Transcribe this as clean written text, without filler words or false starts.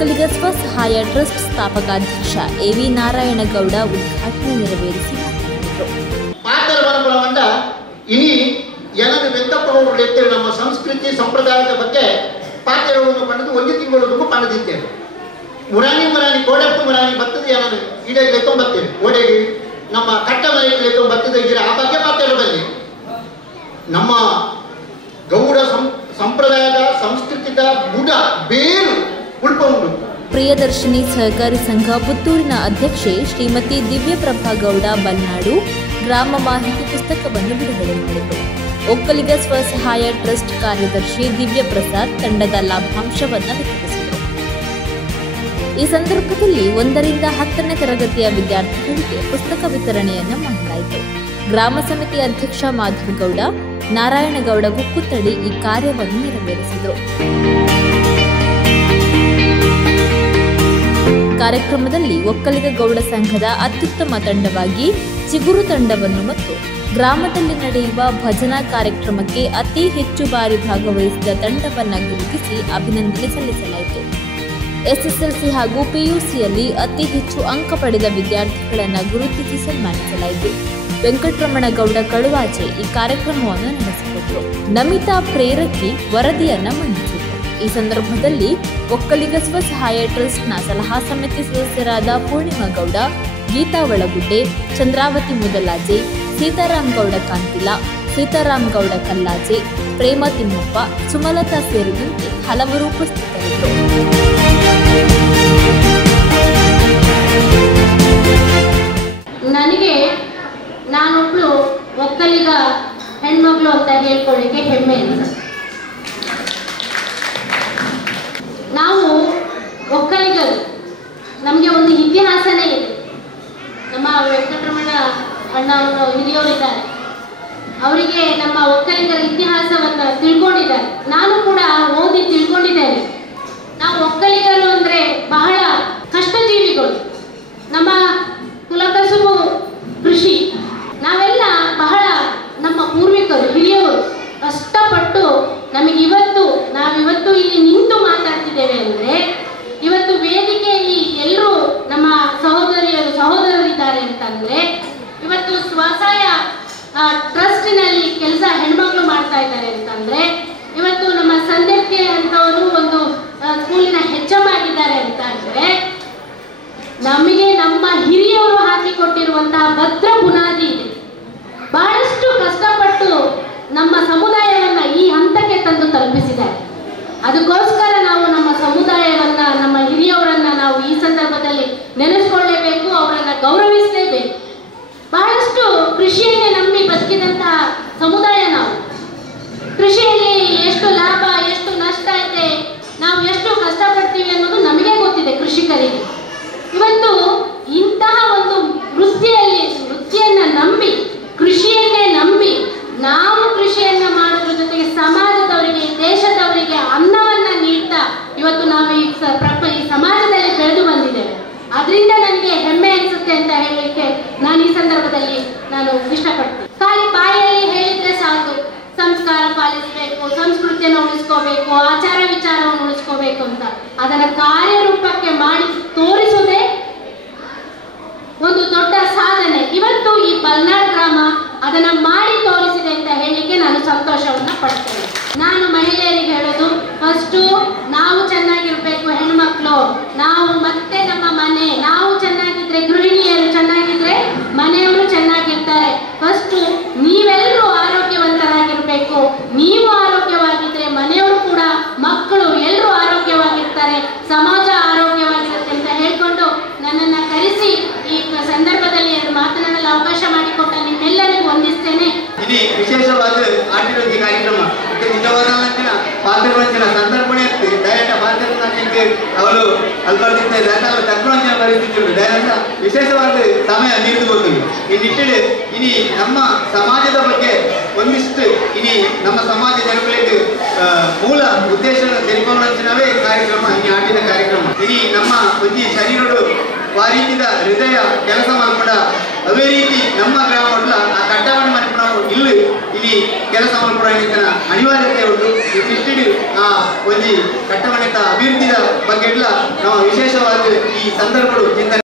ಒಕ್ಕಲಿಗ ಸ್ವಸಹಾಯ ಟ್ರಸ್ಟ್ ಸ್ಥಾಪಕಾಧ್ಯಕ್ಷ ಎವಿ ನಾರಾಯಣಗೌಡ ಉದ್ಘಾಟನೆ ನೆರವೇರಿಸಿ ಮಾತನಾಡುವಂತ ಇನಿ ಜನರು ವ್ಯಕ್ತಪಡುವ ನಮ್ಮ ಸಂಸ್ಕೃತಿ ಸಂಪ್ರದಾಯದ ಬಗ್ಗೆ ಪಾತ್ರವನ್ನು ಪಡೆದು ಒಂದು ತಿಂಗಳು ಪಡೆದಿದ್ದೇವೆ. ಮುರಾನಿ ಕೋಡಪ್ಪು ಮುರಾನಿ ಬತ್ತದ ಏನದು ಇಡೀ ಲೆಕ್ಕೊಂಬತ್ತೇವೆ ಓಡೆಗೆ ನಮ್ಮ ಕಟ್ಟ ಮನೆಯಲ್ಲಿ ಬತ್ತದ ಇದ್ರೆ ಆ ಬಗ್ಗೆ ಮಾತಾಡಬಲ್ಲಿ ನಮ್ಮ ಗೌಡ ಸಂಪ್ರದಾಯದ ಸಂಸ್ಕೃತಿದ ಬುಡ ಬೇರು ಉಳ್ಕೊಂಡು. ಪ್ರಿಯದರ್ಶಿನಿ ಸಹಕಾರಿ ಸಂಘ ಪುತ್ತೂರಿನ ಅಧ್ಯಕ್ಷೆ ಶ್ರೀಮತಿ ದಿವ್ಯಪ್ರಭಾ ಗೌಡ ಬಲ್ನಾಡು ಗ್ರಾಮ ಮಾಹಿತಿ ಪುಸ್ತಕವನ್ನು ಬಿಡುಗಡೆ ಮಾಡಿದರು. ಒಕ್ಕಲಿಗ ಸ್ವಸಹಾಯ ಟ್ರಸ್ಟ್ ಕಾರ್ಯದರ್ಶಿ ದಿವ್ಯಪ್ರಸಾದ್ ತಂಡದ ಲಾಭಾಂಶವನ್ನು ವಿತರಿಸಿದರು. ಈ ಸಂದರ್ಭದಲ್ಲಿ 1ರಿಂದ 10ನೇ ತರಗತಿಯ ವಿದ್ಯಾರ್ಥಿಗಳಿಗೆ ಪುಸ್ತಕ ವಿತರಣೆಯನ್ನು ಮಾಡಲಾಯಿತು. ಗ್ರಾಮ ಸಮಿತಿ ಅಧ್ಯಕ್ಷ ಮಾಧವಗೌಡ ನಾರಾಯಣಗೌಡ ಗುಕ್ಕುತ್ತಡಿ ಈ ಕಾರ್ಯವನ್ನು ನೆರವೇರಿಸಿದರು. ಕಾರ್ಯಕ್ರಮದಲ್ಲಿ ಒಕ್ಕಲಿಗ ಗೌಡ ಸಂಘದ ಅತ್ಯುತ್ತಮ ತಂಡವಾಗಿ ಚಿಗುರು ತಂಡವನ್ನು ಮತ್ತು ಗ್ರಾಮದಲ್ಲಿ ನಡೆಯುವ ಭಜನಾ ಕಾರ್ಯಕ್ರಮಕ್ಕೆ ಅತಿ ಹೆಚ್ಚು ಬಾರಿ ಭಾಗವಹಿಸಿದ ತಂಡವನ್ನು ಗುರುತಿಸಿ ಅಭಿನಂದನೆ ಸಲ್ಲಿಸಲಾಯಿತು. ಎಸ್ಎಸ್ಎಲ್ಸಿ ಹಾಗೂ ಪಿಯುಸಿಯಲ್ಲಿ ಅತಿ ಹೆಚ್ಚು ಅಂಕ ಪಡೆದ ವಿದ್ಯಾರ್ಥಿಗಳನ್ನು ಗುರುತಿಸಿ ಸನ್ಮಾನಿಸಲಾಯಿತು. ವೆಂಕಟರಮಣಗೌಡ ಕಳುವಾಚೆ ಈ ಕಾರ್ಯಕ್ರಮವನ್ನು ನಡೆಸಿಕೊಟ್ಟರು. ನಮಿತಾ ಪ್ರೇರಕಿ ವರದಿಯನ್ನು ಮಂಡಿಸಿದರು. ಈ ಸಂದರ್ಭದಲ್ಲಿ ಒಕ್ಕಲಿಗ ಸ್ವಸಹಾಯ ಟ್ರಸ್ಟ್ನ ಸಲಹಾ ಸಮಿತಿ ಸದಸ್ಯರಾದ ಪೂರ್ಣಿಮಾ ಗೌಡ, ಗೀತಾ ಒಳಗುಡ್ಡೆ, ಚಂದ್ರಾವತಿ ಮುದಲಾಜೆ, ಸೀತಾರಾಮ್ ಗೌಡ ಕಾಂತಿಲ, ಸೀತಾರಾಮ್ ಗೌಡ ಕಲ್ಲಾಜೆ, ಪ್ರೇಮ ತಿಮ್ಮಪ್ಪ, ಸುಮಲತಾ ಸೇರಿದಂತೆ ಹಲವರು ಉಪಸ್ಥಿತರಿದ್ದರು. ನನಗೆ ನಾನೊಬ್ಳು ಒಕ್ಕಲಿಗ ಹೆಣ್ಮಗಳು ಅಂತ ಹೇಳ್ಕೊಳ್ಳಿಕ್ಕೆ ಹೆಮ್ಮೆ ಇಲ್ಲ. ನಾವು ಒಕ್ಕಲಿಗರು, ನಮಗೆ ಒಂದು ಇತಿಹಾಸನೇ ಇದೆ. ನಮ್ಮ ವೆಂಕಟರಮಣ ಅಣ್ಣ ಅವರು ಹಿರಿಯವರಿದ್ದಾರೆ, ಅವರಿಗೆ ನಮ್ಮ ಒಕ್ಕಲಿಗರ ಇತಿಹಾಸವನ್ನು ತಿಳ್ಕೊಂಡಿದ್ದಾರೆ. ನಾನು ಕೂಡ ಓದಿ ತಿಳ್ಕೊಂಡಿದ್ದೇನೆ. ನಾವು ಒಕ್ಕಲಿಗರು ಅಂದರೆ ಬಹಳ ಕಷ್ಟಜೀವಿಗಳು. ನಮ್ಮ ಕುಲಕಸುಬು ಕೃಷಿ. ನಾವೆಲ್ಲ ಬಹಳ ನಮ್ಮ ಪೂರ್ವಿಕರು ಹಿರಿಯವರು ಕಷ್ಟಪಟ್ಟು ನಾವಿವತ್ತು ಇಲ್ಲಿ ನಿಂತು ಮಾತಾಡ್ತಿದ್ದೇವೆ ಅಂದರೆ, ಇವತ್ತು ವೇದಿಕೆಯಲ್ಲಿ ಎಲ್ಲರೂ ನಮ್ಮ ಸಹೋದರರಿದ್ದಾರೆ ಅಂತಂದ್ರೆ, ಇವತ್ತು ಸ್ವಸಹಾಯ ಟ್ರಸ್ಟಿನಲ್ಲಿ ಕೆಲಸ ಹೆಣ್ಮಕ್ಳು ಮಾಡ್ತಾ ಇದ್ದಾರೆ ಅಂತಂದ್ರೆ, ಇವತ್ತು ನಮ್ಮ ಸಂಧ್ಯಕ್ಕೆ ಅಂತವರು ಒಂದು ಸ್ಕೂಲಿನ HM ಆಗಿದ್ದಾರೆ ಅಂತ ಅಂದ್ರೆ, ನಮಗೆ ನಮ್ಮ ಹಿರಿಯವರು ಹಾಕಿಕೊಟ್ಟಿರುವಂತಹ ಭದ್ರ ಬುನಾದಿ ಇದೆ. ಬಹಳಷ್ಟು ಕಷ್ಟಪಟ್ಟು ನಮ್ಮ ಸಮುದಾಯವನ್ನ ಈ ಹಂತಕ್ಕೆ ತಂದು ತಲುಪಿಸಿದ್ದಾರೆ. ಅದಕ್ಕೋಸ್ಕರ ನಾವು ನಮ್ಮ ಸಮುದಾಯವನ್ನ, ನಮ್ಮ ಹಿರಿಯವರನ್ನ ನಾವು ಈ ಸಂದರ್ಭದಲ್ಲಿ ನೆನೆಸ್ಕೊಳ್ಳೇಬೇಕು, ಅವರನ್ನ ಗೌರವಿಸಲೇಬೇಕು. ಬಹಳಷ್ಟು ಕೃಷಿಯನ್ನೇ ನಂಬಿ ಬದುಕಿದಂತಹ ಸಮುದಾಯ ನಾವು. ಕೃಷಿಯಲ್ಲಿ ಎಷ್ಟು ಲಾಭ, ಎಷ್ಟು ನಷ್ಟ ಇದೆ, ನಾವು ಎಷ್ಟು ಕಷ್ಟಪಡ್ತೀವಿ ಅನ್ನೋದು ನಮಗೆ ಗೊತ್ತಿದೆ ಕೃಷಿಕರಿಗೆ. ಇವತ್ತು ಇಂತಹ ಒಂದು ವೃತ್ತಿಯನ್ನ ನಂಬಿ, ಕೃಷಿಯನ್ನೇ ನಂಬಿ ನಾವು ಕೃಷಿಯನ್ನ ಮಾಡೋದ್ರ ಜೊತೆಗೆ ಸಮಾಜದವರಿಗೆ, ದೇಶದವರಿಗೆ ಅನ್ನವನ್ನ ನೀಡ್ತಾ ಇವತ್ತು ನಾವು ಈ ಸಮಾಜದಲ್ಲಿ ಬೆಳೆದು ಬಂದಿದ್ದೇವೆ. ಅದರಿಂದ ನನಗೆ ಹೆಮ್ಮೆ ಅನಿಸುತ್ತೆ ಅಂತ ಹೇಳಲಿಕ್ಕೆ ನಾನು ಈ ಸಂದರ್ಭದಲ್ಲಿ ಇಷ್ಟಪಡ್ತೀನಿ. ಖಾಲಿ ಬಾಯಲ್ಲಿ ಹೇಳಿದ್ರೆ ಸಾಕು, ಸಂಸ್ಕಾರ ಪಾಲಿಸಬೇಕು, ಸಂಸ್ಕೃತಿಯನ್ನು ಉಳಿಸ್ಕೋಬೇಕು, ಆಚಾರ ವಿಚಾರವನ್ನು ಉಳಿಸ್ಕೋಬೇಕು ಅಂತ, ಅದನ್ನ ಕಾರ್ಯರೂಪಕ್ಕೆ ಮಾಡಿ ತೋರಿಸುವುದೇ ಒಂದು ದೊಡ್ಡ ಸಾಧನೆ. ಇವತ್ತು ಈ ಬಲ್ನಾಡ್ ಗ್ರಾಮ ಅದನ್ನ ಮಾಡಿ ತೋರಿಸಿದೆ ಅಂತ ಹೇಳಲಿಕ್ಕೆ ನಾನು ಸಂತೋಷವನ್ನ ಪಡ್ತೇನೆ. ನಾನು ಮಹಿಳೆಯರಿಗೆ ಹೇಳೋದು, ಫಸ್ಟು ನಾವು ಚೆನ್ನಾಗಿರ್ಬೇಕು, ಹೆಣ್ಮಕ್ಳು ನಾವು, ಮತ್ತೆ ನಮ್ಮ ಮನೆ ನಾವು ಚೆನ್ನಾಗಿದ್ರೆ, ಗೃಹಿಣಿಯರು ಚೆನ್ನಾಗಿದ್ರೆ ಮನೆಯವರು ಚೆನ್ನಾಗಿರ್ತಾರೆ. ಫಸ್ಟು ನೀವೆಲ್ಲರೂ ಆರೋಗ್ಯವಂತರಾಗಿರ್ಬೇಕು. ನೀವು ಆರೋಗ್ಯವಾಗಿದ್ರೆ ಮನೆಯವರು ಕೂಡ, ಮಕ್ಕಳು ಎಲ್ಲರೂ ಆರೋಗ್ಯವಾಗಿರ್ತಾರೆ, ಸಮಾಜ ಆರೋಗ್ಯವಾಗಿರುತ್ತೆ ಅಂತ ಹೇಳ್ಕೊಂಡು ನನ್ನನ್ನು ಕರೆಸಿ ಈ ಸಂದರ್ಭದಲ್ಲಿ ಮಾತನಾಡಲು ಅವಕಾಶ ಮಾಡಿಕೊಟ್ಟ ನಿಮ್ಮೆಲ್ಲರಿಗೂ ವಂದಿಸ್ತೇನೆ. ఇది విశేషవాದ ఆటిరోజు కార్ಯಕ್ರಮ ನಿಜವಾದ ಪಾತ್ರವಂಚಿನ ಸಂದರ್ಭಣೆ ದಯಟ ಪಾತ್ರಕ್ಕೆ ಅವರು ಅಲ್ಪರ್ದಿದ್ದ ದಾಖಲೆ ತಕ್ಕುವಂಚಿನ ಪರಿಸ್ಥಿತಿ ದಯಟ ವಿಶೇಷವಾದ ಸಮಯ ನೀಡಬಹುದು. ಈ ನಿಟ್ಟಿನಲ್ಲಿ ಇನಿ ನಮ್ಮ ಸಮಾಜದ ಬಗ್ಗೆ ಒಂದಿಷ್ಟು ಇನಿ ನಮ್ಮ ಸಮಾಜ ಜನಗಳಿಗೆ ಮೂಲ ಉದ್ದೇಶ ತಿಳಿಕೊಳ್ಳುವಂಚಿನವೇ ಕಾರ್ಯಕ್ರಮ ಇನಿ ಆಟಿನ ಕಾರ್ಯಕ್ರಮ. ಇನಿ ನಮ್ಮ ಒಂದು ಶರೀರಡು ವಾರೀತಿದ ಹೃದಯ ಕೆಲಸ ಮಾಡ್ಕೊಂಡ ಅವೇ ರೀತಿ ನಮ್ಮ ಗ್ರಾಮ ಆ ಕಟ್ಟವನ್ನು ಮಾಡ್ಕೊಂಡು ನಾವು ಇಲ್ಲಿ ಈ ಕೆಲಸ ಮಾಡ್ಕೊಳ್ಳೋ ಅನಿವಾರ್ಯತೆ ಉಂಟು. ಈ ಸಿಸ್ಟಿಡ್ ಒಂಜಿ ಕಟ್ಟಮಣಿತ ಅಭಿವೃದ್ಧಿಯ ಬಗ್ಗೆ ನಾವು ವಿಶೇಷವಾಗಿ ಈ ಸಂದರ್ಭಗಳು ಚಿಂತನೆ